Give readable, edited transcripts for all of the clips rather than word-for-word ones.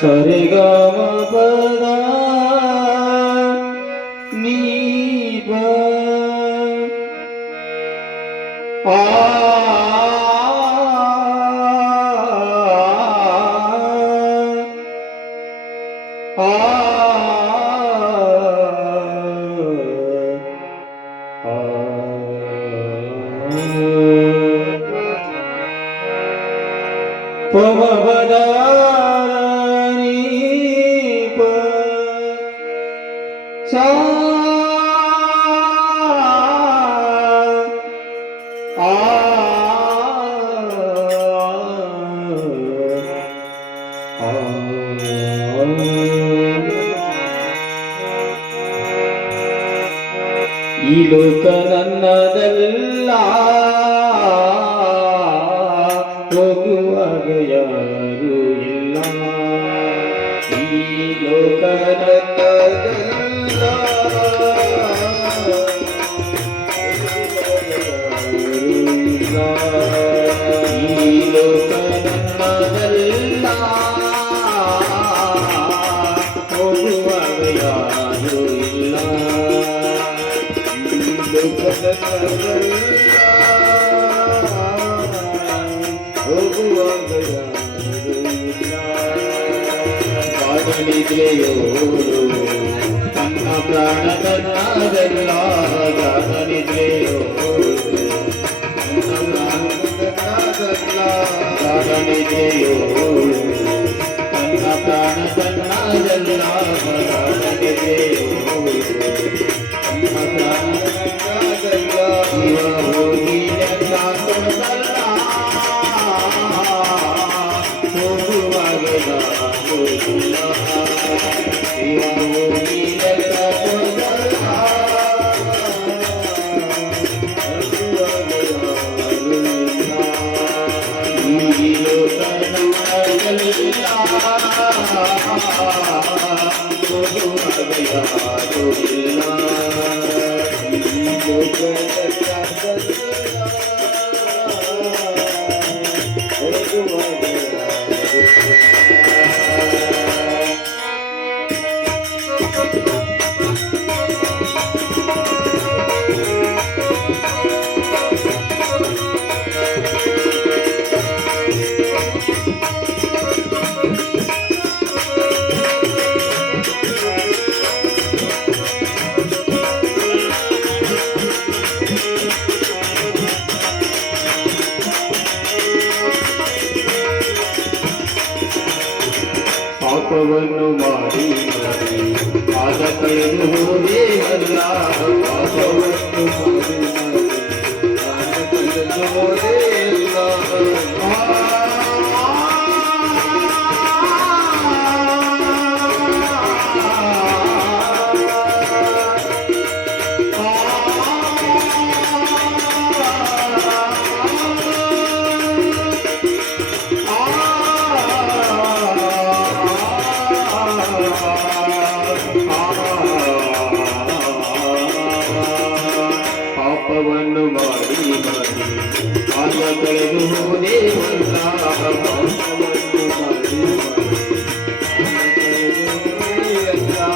सरे ग म पदा नी प आ पम पदा सा आ ಈ ಲೋಕ ನನ್ನದಲ್ಲ ಹೋಗುವಾಗ ಯಾರು ಇಲ್ಲ ಈ ಲೋಕ ನನ್ನದಲ್ಲ ಈ ಲೋಕ ನನ್ನದಲ್ಲ ಹೋಗುವಾಗ ಯಾರು ಇಲ್ಲ ಗಾದನಿದ್ರೆಯೋ ತನ್ನ ಪ್ರಾಣ ತನ್ನದಲ್ಲ ಗಾದನಿದ್ರೆಯೋ ತನ್ನ ಪ್ರಾಣ ಗಾದನಿದ್ರೆಯೋ ತನ್ನ ಪ್ರಾಣ ತನ್ನದಲ್ಲ ಗಾದನಿದ್ರೆಯೋ ತನ್ನ ಪ್ರಾಣ ಶಿವ ಹೋಗಿ ಹೋಗುವಾಗ ಹೋಗಿಲ್ಲ ಶಿವ ಹೋಗಿ ಈ ಲೋಕ ನನ್ನದಲ್ಲ ಹೋಗುವಾಗ ಯಾರು ಇಲ್ಲ ಪಾಪವನ್ನು ಮಾಡಿ ಪಾದ ಕಳೆದು ಹೋದೇ ಅಲ್ಲ ಪಾಪವನ್ನು ಮಾಡಿ ಪಾದ ಕಳೆದು ಹೋದೇ ಅಲ್ಲ ಪಾಪವನ್ನು ಮಾಡಿ ಪಾದ ಕಳೆದು ಹೋದೇ ಅಲ್ಲ ಪಾಪವನ್ನು ಮಾಡಿ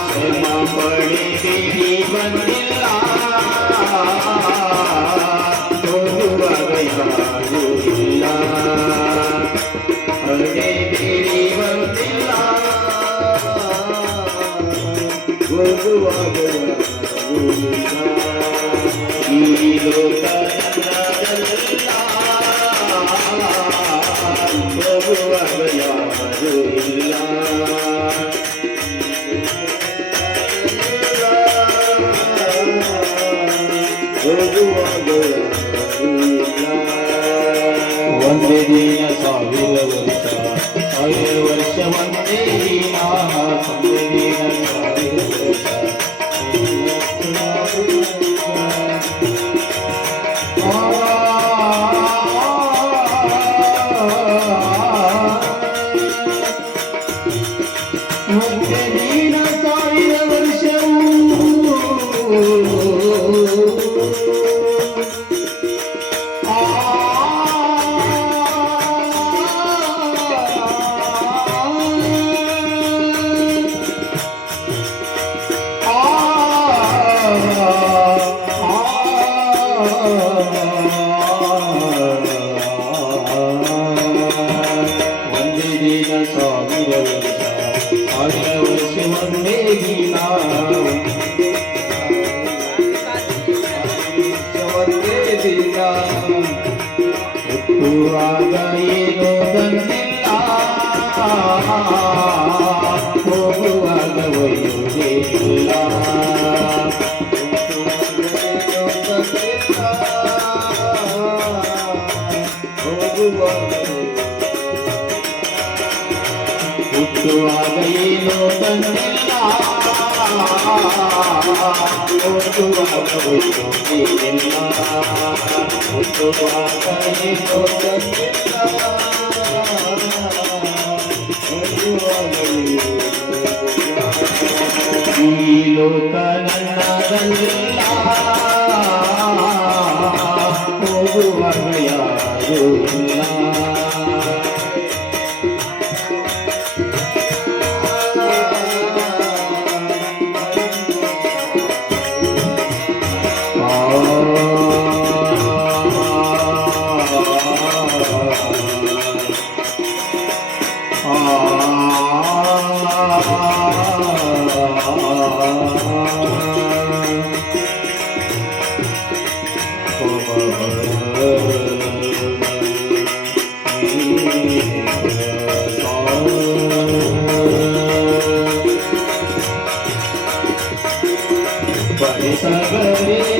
ಕ್ಷಮ ಪಡೆದಿರಿ ಬಂದಿಲ್ಲ ಹೋಗುವಾಗ ಯಾರು ಇಲ್ಲ ಪಡೆದಿರಿ ಬಂದಿಲ್ಲ ಹೋಗುವಾಗ ಯಾರು ಇಲ್ಲ ಈ ಲೋಕ ನನ್ನದಲ್ಲ ಹೋಗುವಾಗ ಯಾರು ಇಲ್ಲ ಹೋಗುವಾಗ ಯಾರು ಇಲ್ಲ ಒಂದೇ ದಿನ ಸಾವಿರ ವರ್ಷ ಒಂದೇ ದಿನ ಒಂದೇ ದಿನ ಸಾವಿರ ವರ್ಷ वंदे दीन ಸಾವಿರ ವರ್ಷ ಸಾವಿರ ವರ್ಷ ಒಂದೇ ದಿನ ಒಂದೇ ದಿನ ಹುಟ್ಟುವಾಗ ಏನೋ ತಂದಿಲ್ಲ ಹೋಗುವಾಗ ಒಯ್ಯುವುದೇ ಇಲ್ಲ ಹುಟ್ಟುವಾಗ ಏನೋ ತಂದಿಲ್ಲ ಹುಟ್ಟುವಾಗ ಒಯ್ಯುವುದಿಲ್ಲ ಹುಟ್ಟುವಾಗ ಏನೋ ತಂದಿಲ್ಲ ಈ ಲೋಕ ನನ್ನದಲ್ಲ ಹೋಗುವಾಗ ಯಾರೂ ಇಲ್ಲ But it's a